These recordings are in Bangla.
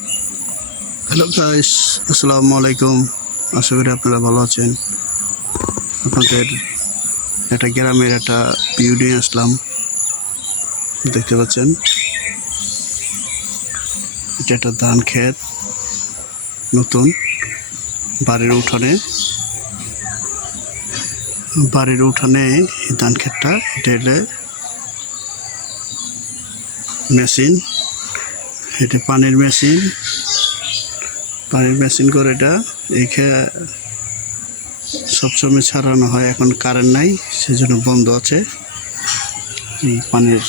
হ্যালো গাইস আসসালামু আলাইকুম আশা করি আপনারা ভালো আছেন। আপনাদের একটা গ্রামের একটা নিয়ে আসলাম। দেখতে পাচ্ছেন? এটা একটা ধান ক্ষেত। নতুন। বাড়ির উঠানে। বাড়ির উঠানে ধান ক্ষেতটা এটা মেশিন এটা পানির মেশিন। পানির মেশিন করে এটা এই সবসময় ছাড়ানো হয়, এখন কারেন্ট নাই, সেজন্য বন্ধ আছে। এই পানির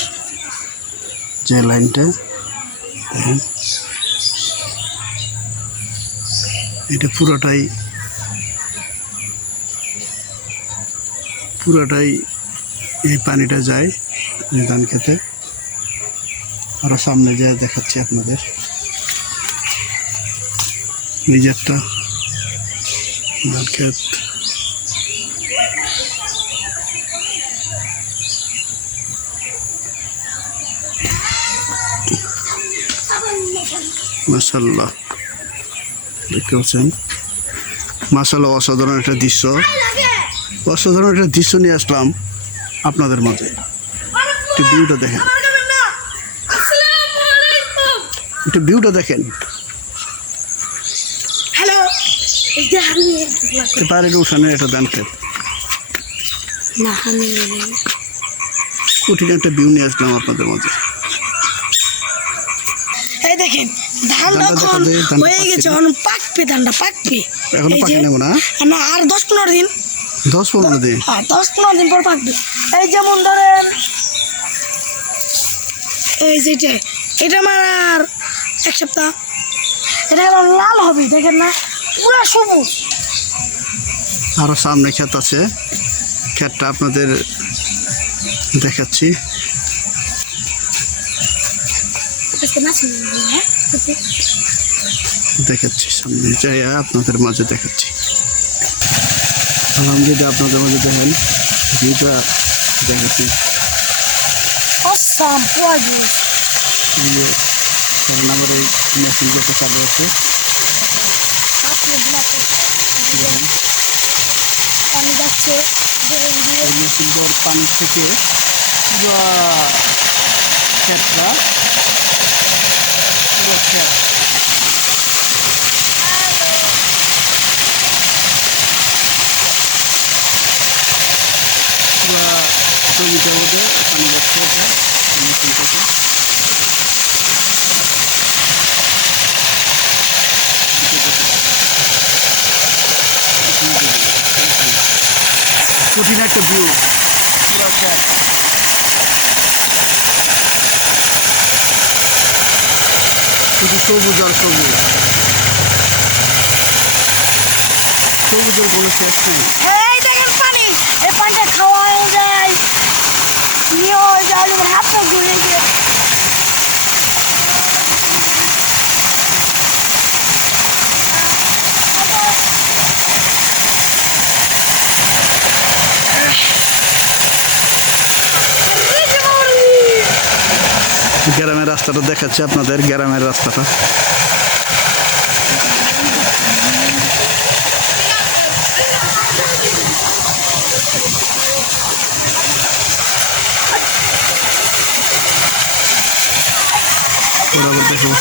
যে লাইনটা, দেখেন। এটা পুরোটাই পুরোটাই এই পানিটা যায় ধান খেতে। আরও সামনে যায় দেখাচ্ছি আপনাদের। নিজেরটা ধান ক্ষেত মাসাল্লাহ দেখতে পাচ্ছেন? মাসাল্লাহ অসাধারণ একটা দৃশ্য। অসাধারণ একটা দৃশ্য নিয়ে আসলাম আপনাদের মাঝে। একটু ভিউটা দেখেন। একটু ভিউটা দেখেন। হ্যালো এটা আমি উঠানে একটা ধান ক্ষেত কঠিন একটা ভিউ নিয়ে আসলাম আপনাদের এই দেখেন ধান ধানটা হয়ে গেছে? এখন পাকবে ধানটা পাকবে। এখনও পাকে যে- না? না আর দশ পনেরো দিন। দশ পনেরো দিন? হ্যাঁ দশ পনেরো দিন পর পাকবে। এই যেমন ধরেন এই যেটা এটা আমার আর এক সপ্তাহ। এটা এখন লাল হবে দেখেন না পুরো সবুজ। আরও সামনে ক্ষেত আছে। ক্ষেতটা আপনাদের দেখাচ্ছি। হ্যাঁ? দেখাচ্ছি সামনে যাই আপনাদের মাঝে দেখাচ্ছি। আলহামদুলিল্লাহ আপনাদের মাঝে দেখেন। ভিউটা দেখাচ্ছি। অসাম কারণ আমার এই মেশিনগুলো চালু আছে এই মেশিনগুলোর পানি থেকে পুরো ক্ষেতটা, পুরো পুরো জমিটার মধ্যে পানি যাচ্ছে মেশিন থেকে। কঠিন একটা ভিউ শুধু সবুজ আর সবুজ। সবুজের কোনো শেষ নেই। পানি। এই পানিটা খাওয়া হয়ে যায়। নিয়ে হয়ে যায় যখন হাত ঘুরে গিয়ে গ্রামের রাস্তাটা দেখাচ্ছে আপনাদের, গ্রামের রাস্তাটা।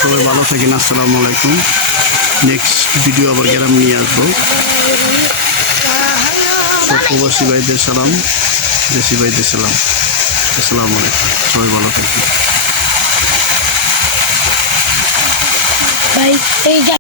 সবাই ভালো থাকেন, আসসালামু আলাইকুম। নেক্সট ভিডিও আবার গ্রাম নিয়ে আসব। সব প্রবাসী ভাইদের সালাম, দেশি ভাইদের সালাম। আসসালামু আলাইকুম, সবাই ভালো থাকবেন ভাই এই